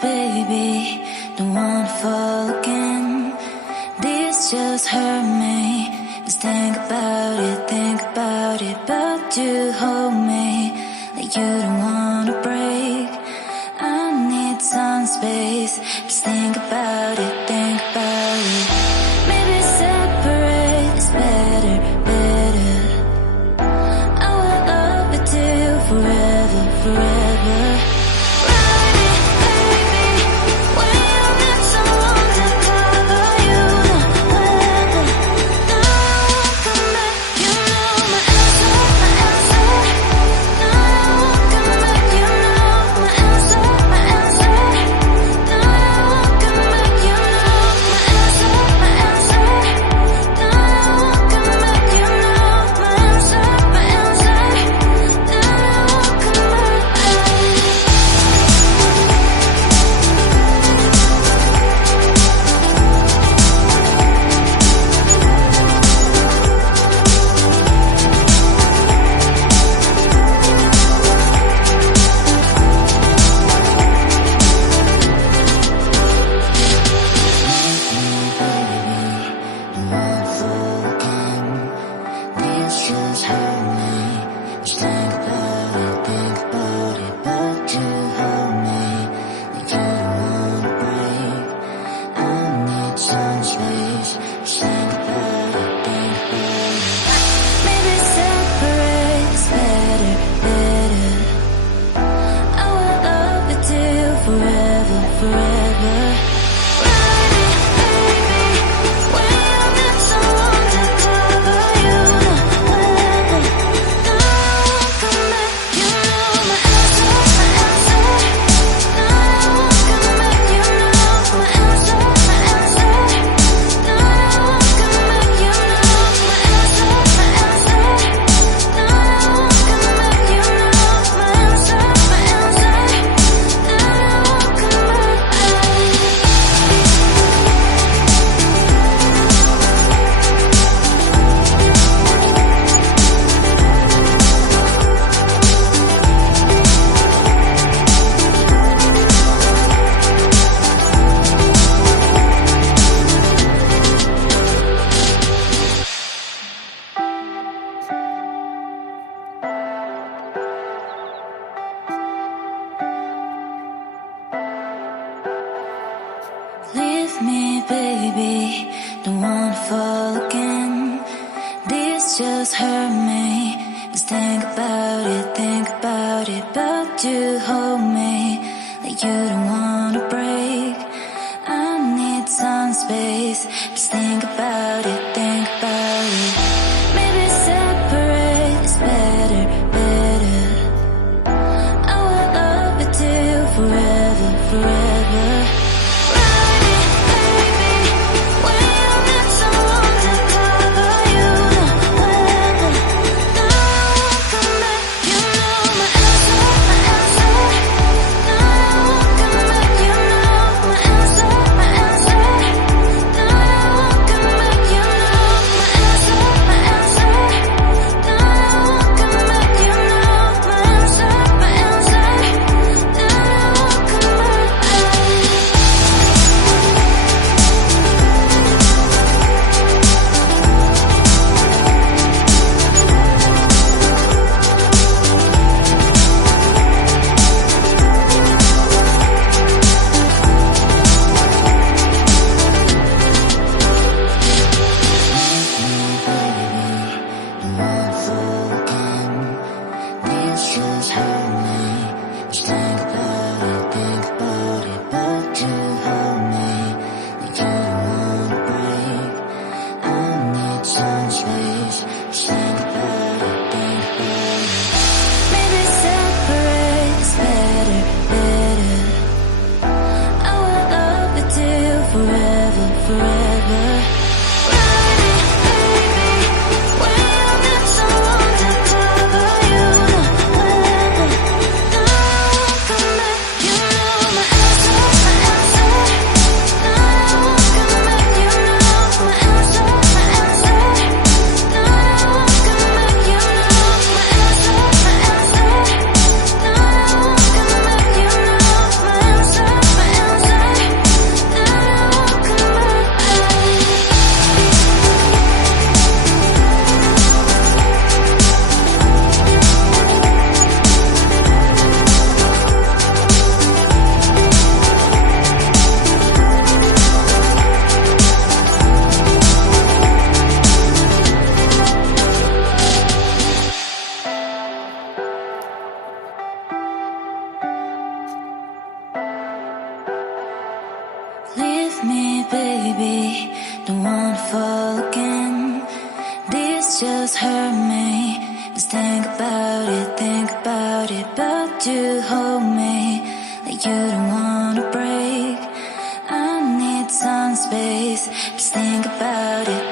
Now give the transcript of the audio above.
baby, don't wanna fall again. This just hurt me. Just think about it, but you hold me like you don't wanna break. I need some space. Just think about it, think about it. Maybe separate is better, better. I will love you till forever, forever. Leave me, baby, don't wanna fall again. This just hurt me. Just think about it, but you hold me like you don't wanna break. I need some space. Just think about it, think about it. Maybe separate is better, better. I will love you till forever, forever. don't wanna fall again. This just hurt me. Just think about it, but you hold me like you don't wanna break. I need some space, just think about it.